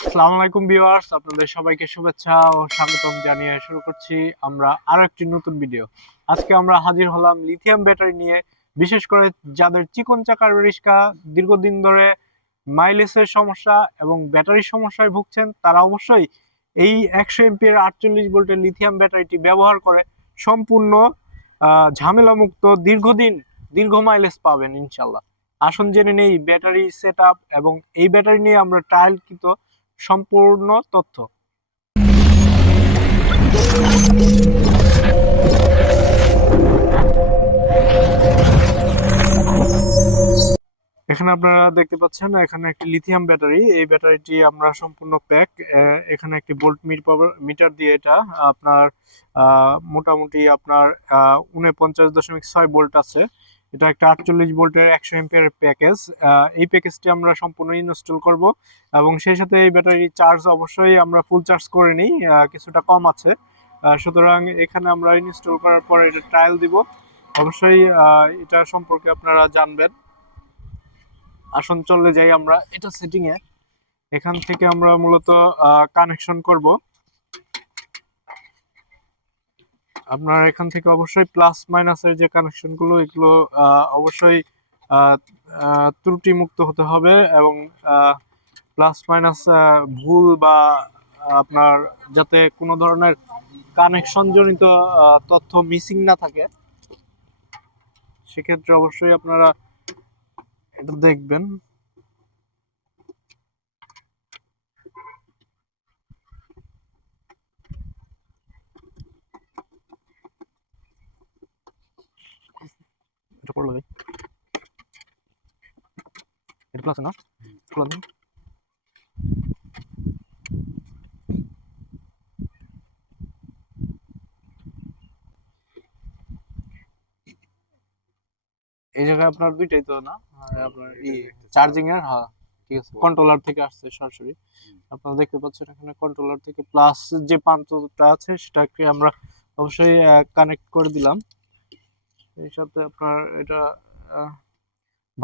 আসসালামু আলাইকুম ভিউয়ার্স, আপনাদের সবাইকে শুভেচ্ছা ও স্বাগতম জানিয়ে শুরু করছি আমরা আরও একটি নতুন ভিডিও। আজকে আমরা হাজির হলাম লিথিয়াম ব্যাটারি নিয়ে, বিশেষ করে যাদের চিকন চাকার রিক্সা দীর্ঘদিন ধরে মাইলেজের সমস্যা এবং ব্যাটারির সমস্যায় ভুগছেন, তারা অবশ্যই এই একশো এমপির আটচল্লিশ ভোল্টের লিথিয়াম ব্যাটারিটি ব্যবহার করে সম্পূর্ণ ঝামেলামুক্ত, দীর্ঘদিন, দীর্ঘ মাইলেজ পাবেন ইনশাল্লাহ আসুন জেনে নেই ব্যাটারি সেট এবং এই ব্যাটারি নিয়ে আমরা ট্রায়াল কৃত সম্পূর্ণ তথ্য। এখানে আপনারা দেখতে পাচ্ছেন, এখানে একটি লিথিয়াম ব্যাটারি এই ব্যাটারিটি আমরা সম্পূর্ণ প্যাক এখানে একটি ভোল্ট মিটার দিয়ে এটা আপনার মোটামুটি আপনার উনপঞ্চাশ দশমিক ছয় ভোল্ট আছে। এটা একটা আটচল্লিশ ভোল্টের একশো এমপিয়ার প্যাকেজ এই প্যাকেজটি আমরা সম্পূর্ণ ইনস্টল করব এবং সেই সাথে এই ব্যাটারি চার্জ অবশ্যই আমরা ফুল চার্জ করে নিই কিছুটা কম আছে। সুতরাং এখানে আমরা ইনস্টল করার পরে এটা ট্রায়াল দিব। অবশ্যই এটা সম্পর্কে আপনারা জানবেন। আসুন চলে যাই আমরা এটা সেটিং এ এখান থেকে আমরা মূলত কানেকশন করব। আপনার এখান থেকে অবশ্যই প্লাস মাইনাসের যে কানেকশনগুলো এগুলো অবশ্যই আহ, আহ, ত্রুটি মুক্ত হতে হবে এবং প্লাস মাইনাস ভুল বা আপনার যাতে কোনো ধরনের কানেকশন জনিত তথ্য মিসিং না থাকে সেক্ষেত্রে অবশ্যই আপনারা এটা দেখবেন। এটা প্লাস না খোলা দিন। এই জায়গায় আপনার দুইটাই তো না? আপনার ই চার্জিং এর হ্যাঁ ঠিক আছে। কন্ট্রোলার থেকে আসছে সরাসরি। আপনারা দেখতে পাচ্ছেন এখানে কন্ট্রোলার থেকে প্লাস যে প্রান্তটা আছে সেটাকে আমরা অবশ্যই কানেক্ট করে দিলাম। এই সাথে আপনার এটা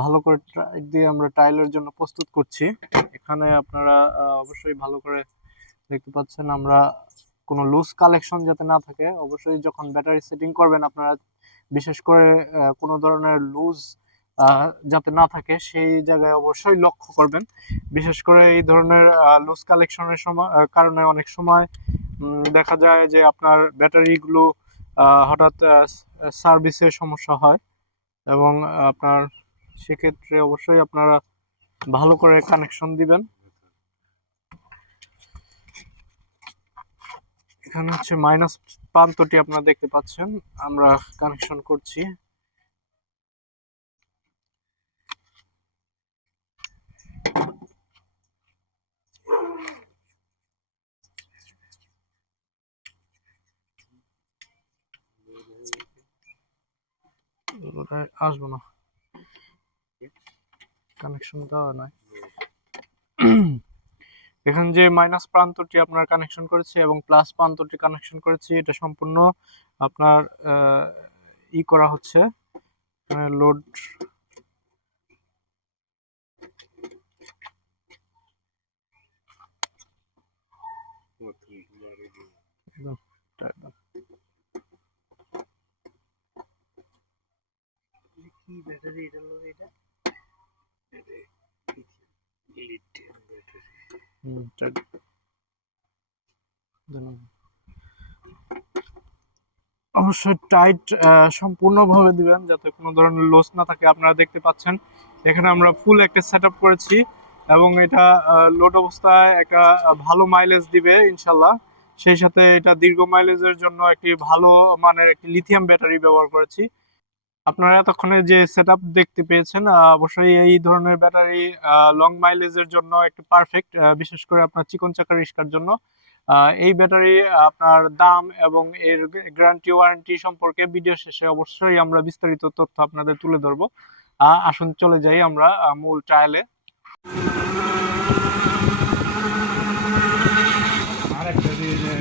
ভালো করে দিয়ে আমরা টাইলের জন্য প্রস্তুত করছি। এখানে আপনারা অবশ্যই ভালো করে দেখতে পাচ্ছেন আমরা কোনো লুজ কালেকশন যাতে না থাকে, অবশ্যই যখন ব্যাটারি সেটিং করবেন আপনারা বিশেষ করে কোনো ধরনের লুজ যাতে না থাকে সেই জায়গায় অবশ্যই লক্ষ্য করবেন। বিশেষ করে এই ধরনের লুজ কালেকশনের সময় কারণে অনেক সময় দেখা যায় যে আপনার ব্যাটারিগুলো হঠাৎ সার্ভিসের সমস্যা হয় এবং আপনার সেক্ষেত্রে অবশ্যই আপনারা ভালো করে কানেকশন দিবেন। এখানে হচ্ছে মাইনাস প্রান্তটি আপনারা দেখতে পাচ্ছেন। আমরা কানেকশন করছি। আসব না। কানেকশন দেওয়া নাই এখানে যে মাইনাস প্রান্তটি আপনার কানেকশন করেছে এবং প্লাস প্রান্তটি কানেকশন করেছি, এটা সম্পূর্ণ আপনার ই করা হচ্ছে লোড কি ব্যাটারি এটা হলো এটা লিথিয়াম ব্যাটারি হুম, চার- ধন্যবাদ। অবশ্যই টাইট সম্পূর্ণভাবে দিবেন, যাতে কোনো ধরনের লস না থাকে। আপনারা দেখতে পাচ্ছেন, এখানে আমরা ফুল একটা সেট করেছি এবং এটা লোড অবস্থায় একটা ভালো মাইলেজ দিবে, ইনশাল্লাহ। সেই সাথে এটা দীর্ঘ মাইলেজের জন্য একটি ভালো মানের একটি লিথিয়াম ব্যাটারি ব্যবহার করেছি। আপনারা এতক্ষণে যে সেট দেখতে পেয়েছেন অবশ্যই এই ধরনের ব্যাটারি লং মাইলেজের জন্য একটু পারফেক্ট বিশেষ করে আপনার চিকন চাকা রিস্কার জন্য এই ব্যাটারি আপনার দাম এবং এর গ্যারান্টি ওয়ারেন্টি সম্পর্কে ভিডিও শেষে অবশ্যই আমরা বিস্তারিত তথ্য আপনাদের তুলে ধরবো আসুন চলে যাই আমরা মূল ট্রায়ালে আর একটা যে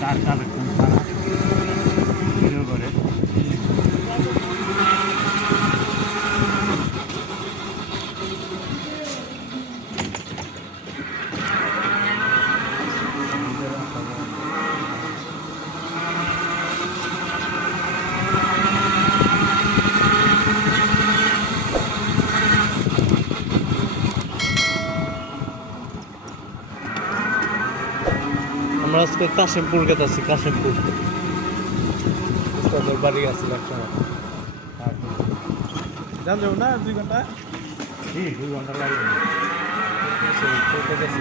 তার কালেকশন তারা ভিডিও করে আমরা কাশিমপুর গেতে আছি কাশিমপুর। তোদের বাড়ি আছি একসময় জান যাব না দুই ঘণ্টা? জি দুই ঘণ্টা লাগবে। সেই তো গেতাছি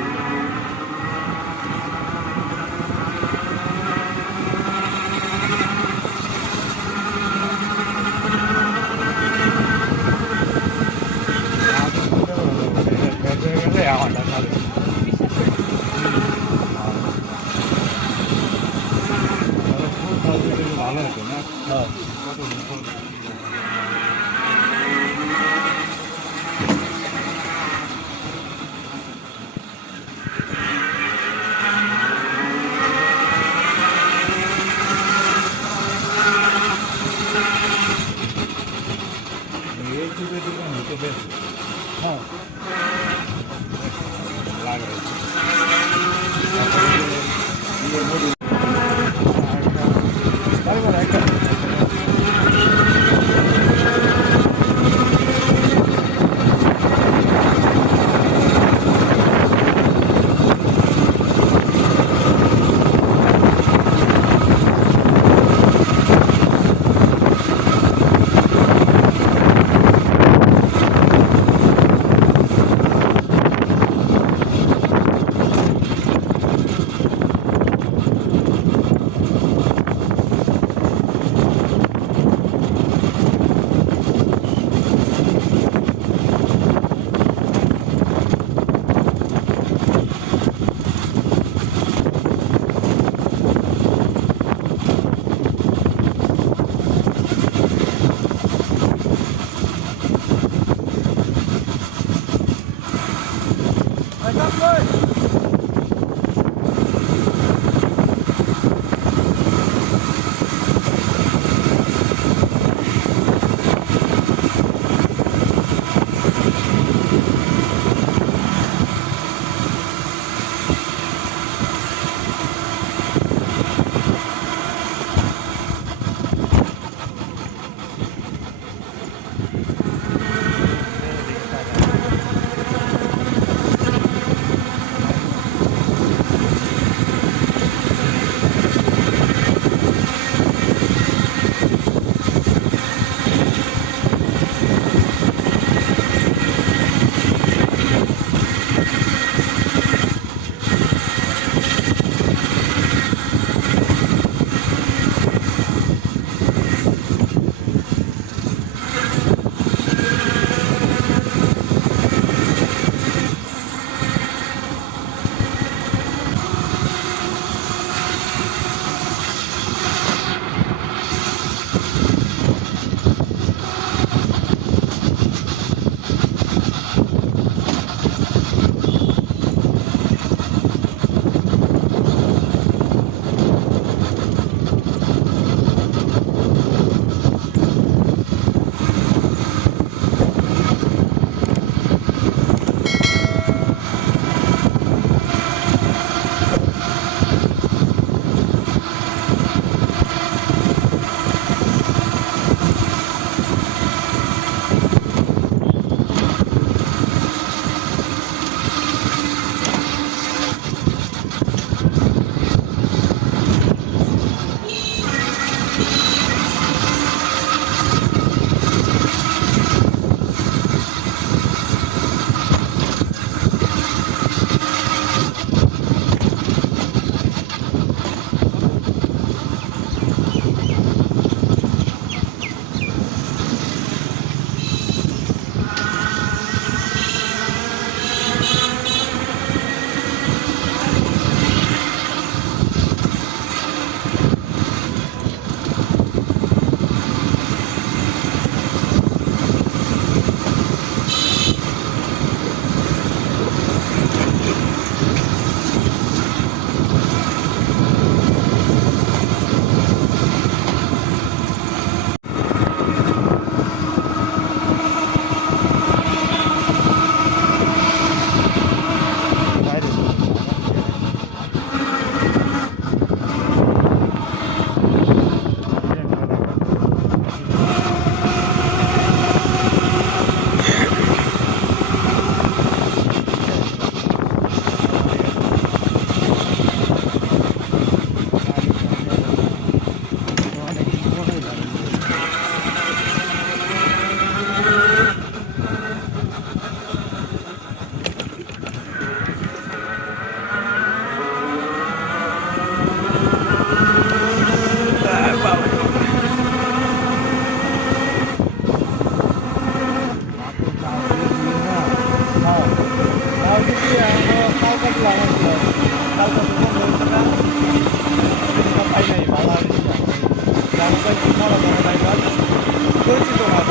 পরিচিত না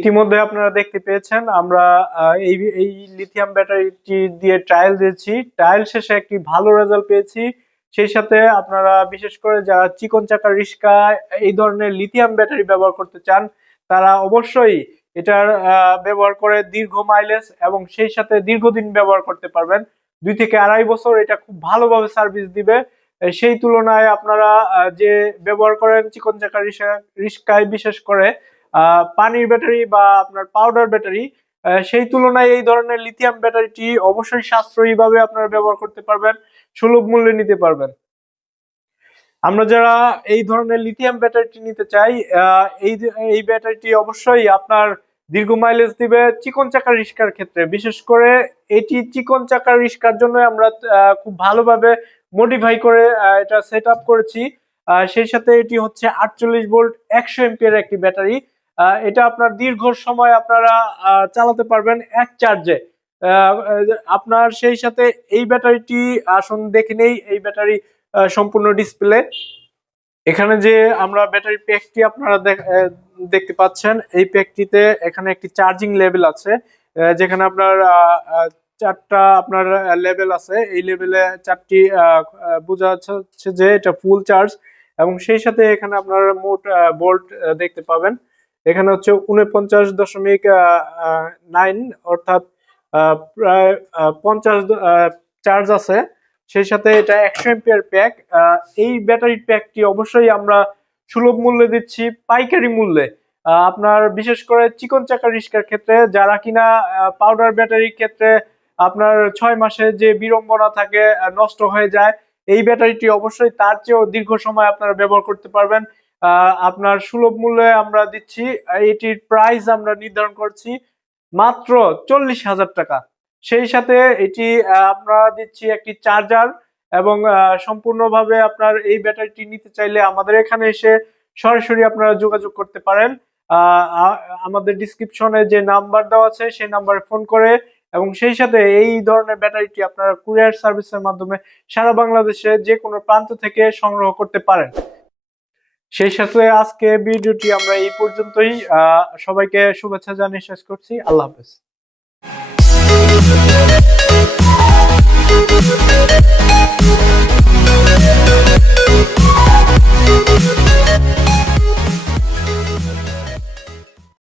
ইতিমধ্যে আপনারা দেখতে পেয়েছেন, আমরা এই এই লিথিয়াম ব্যাটারিটি দিয়ে ট্রায়াল দিয়েছি। ট্রায়াল শেষে একটি ভালো রেজাল্ট পেয়েছি। সেই সাথে আপনারা বিশেষ করে যারা চিকন চাকা রিক্সা, এই ধরনের লিথিয়াম ব্যাটারি ব্যবহার করতে চান, তারা অবশ্যই এটার ব্যবহার করে দীর্ঘ মাইলেজ এবং সেই সাথে দীর্ঘদিন ব্যবহার করতে পারবেন। দুই থেকে আড়াই বছর এটা খুব ভালোভাবে সার্ভিস দিবে। সেই তুলনায় আপনারা যে ব্যবহার করেন চিকন চাকা রিক্সা, রিক্সায় বিশেষ করে পানির ব্যাটারি বা আপনার পাউডার ব্যাটারি সেই তুলনায় এই ধরনের লিথিয়াম ব্যাটারিটি অবশ্যই সাশ্রয়ী ভাবে আপনারা ব্যবহার করতে পারবেন, সুলভ মূল্যে নিতে পারবেন। আমরা যারা এই ধরনের লিথিয়াম ব্যাটারিটি নিতে চাই এই এই ব্যাটারিটি অবশ্যই আপনার দীর্ঘ মাইলেজ দিবে চিকন চাকা রিক্সার ক্ষেত্রে। বিশেষ করে এটি চিকন চাকা রিক্সার জন্য আমরা খুব ভালোভাবে মডিফাই করে এটা সেট করেছি। সেই সাথে এটি হচ্ছে আটচল্লিশ ভোল্ট একশো এমপিয়ার একটি ব্যাটারি। এটা আপনার দীর্ঘ সময় আপনারা চালাতে পারবেন এক চার্জে। আপনার সেই সাথে এই ব্যাটারিটি আসুন, দেখে নেই, এই ব্যাটারি সম্পূর্ণ ডিসপ্লে। এখানে যে আমরা ব্যাটারি প্যাকটি আপনারা দেখতে পাচ্ছেন, এই প্যাকটিতে এখানে একটি চার্জিং লেভেল আছে যেখানে আপনার চারটা আপনার লেভেল আছে। এই লেভেলে চারটি বোঝা যাচ্ছে যে এটা ফুল চার্জ এবং সেই সাথে এখানে আপনার মোট বোল্ট দেখতে পাবেন। এখানে হচ্ছে উনপঞ্চাশ দশমিক নাইন অর্থাৎ প্রায় পঞ্চাশ চার্জ আছে। সেই সাথে এটা একশো এম্পিয়ার প্যাক এই ব্যাটারি প্যাকটি অবশ্যই আমরা সুলভ মূল্যে দিচ্ছি পাইকারি মূল্যে। আপনার বিশেষ করে চিকন চাকা রিস্কার ক্ষেত্রে, যারা কিনা পাউডার ব্যাটারির ক্ষেত্রে আপনার ছয় মাসে যে বিড়ম্বনা থাকে নষ্ট হয়ে যায়, এই ব্যাটারিটি অবশ্যই তার চেয়েও দীর্ঘ সময় আপনারা ব্যবহার করতে পারবেন। আপনার সুলভ মূল্যে আমরা দিচ্ছি, এটির প্রাইস আমরা নির্ধারণ করছি মাত্র চল্লিশ হাজার টাকা। সেই সাথে এটি আমরা দিচ্ছি একটি চার্জার এবং সম্পূর্ণভাবে আপনার এই ব্যাটারিটি নিতে চাইলে আমাদের এখানে এসে সরাসরি আপনারা যোগাযোগ করতে পারেন। আমাদের ডিসক্রিপশনে যে নাম্বার দেওয়া আছে, সেই নাম্বারে ফোন করে এবং সেই সাথে এই ধরনের ব্যাটারিটি আপনারা কুরিয়ার সার্ভিসের মাধ্যমে সারা বাংলাদেশে যে কোনো প্রান্ত থেকে সংগ্রহ করতে পারেন। সেই সাথে আজকে ভিডিওটি আমরা এই পর্যন্তই সবাইকে শুভেচ্ছা জানিয়ে শেষ করছি। আল্লাহ হাফেজ।